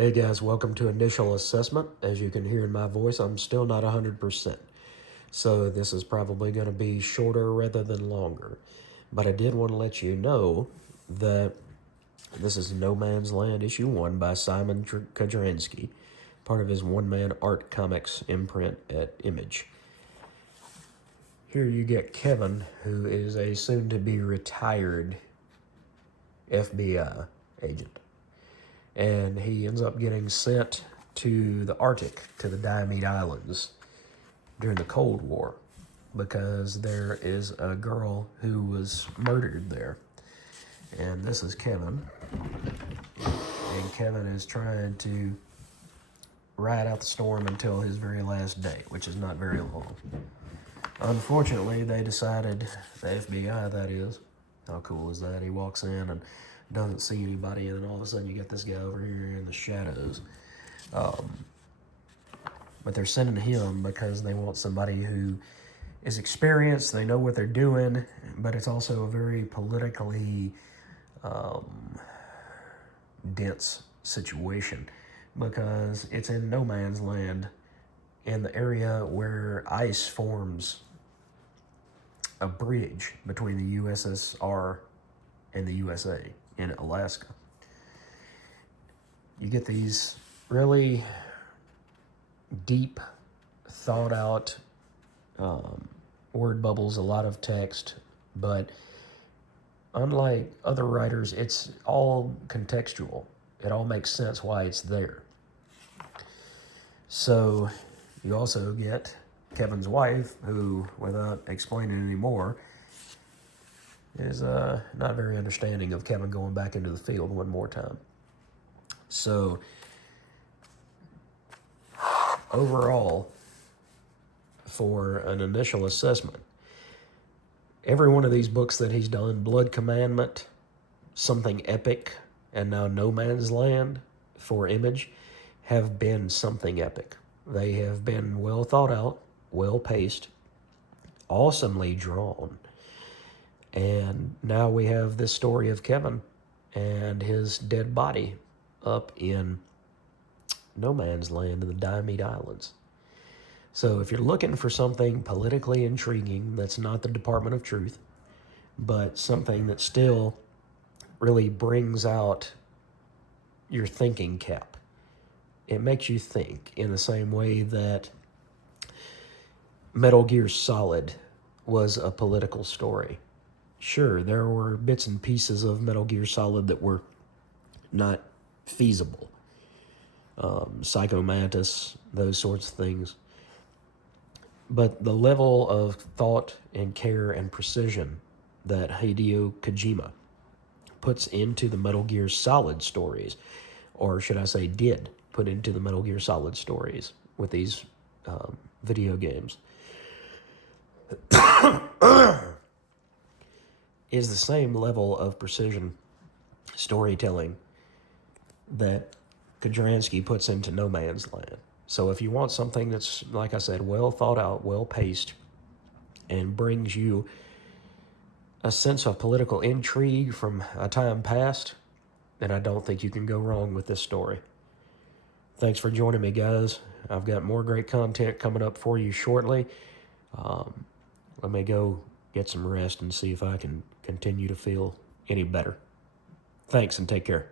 Hey guys, welcome to Initial Assessment. As you can hear in my voice, I'm still not 100%. So this is probably going to be shorter rather than longer. But I did want to let you know that this is No Man's Land issue 1 by Szymon Kudranski, part of his one-man art comics imprint at Image. Here you get Kevin, who is a soon-to-be retired FBI agent. And he ends up getting sent to the Arctic, to the Diomede Islands, during the Cold War, because there is a girl who was murdered there. And this is Kevin. And Kevin is trying to ride out the storm until his very last day, which is not very long. Unfortunately, they decided, the FBI that is, how cool is that? He walks in and doesn't see anybody, and then all of a sudden you get this guy over here in the shadows. But they're sending him because they want somebody who is experienced, they know what they're doing, but it's also a very politically dense situation because it's in no man's land in the area where ice forms a bridge between the USSR and the USA in Alaska. You get these really deep, thought out word bubbles, a lot of text, but unlike other writers, it's all contextual. It all makes sense why it's there. So you also get Kevin's wife, who, without explaining any more, is not very understanding of Kevin going back into the field one more time. So overall, for an initial assessment, every one of these books that he's done, Blood Commandment, Something Epic, and now No Man's Land for Image, have been something epic. They have been well thought out, well paced, awesomely drawn. And now we have this story of Kevin and his dead body up in no man's land in the Diomede Islands. So if you're looking for something politically intriguing that's not the Department of Truth, but something that still really brings out your thinking cap, it makes you think in the same way that Metal Gear Solid was a political story. Sure, there were bits and pieces of Metal Gear Solid that were not feasible. Psycho Mantis, those sorts of things. But the level of thought and care and precision that Hideo Kojima puts into the Metal Gear Solid stories, or should I say did put into the Metal Gear Solid stories with these video games, is the same level of precision storytelling that Kudranski puts into No Man's Land. So if you want something that's, like I said, well thought out, well paced, and brings you a sense of political intrigue from a time past, then I don't think you can go wrong with this story. Thanks for joining me, guys. I've got more great content coming up for you shortly. Let me go get some rest and see if I can continue to feel any better. Thanks and take care.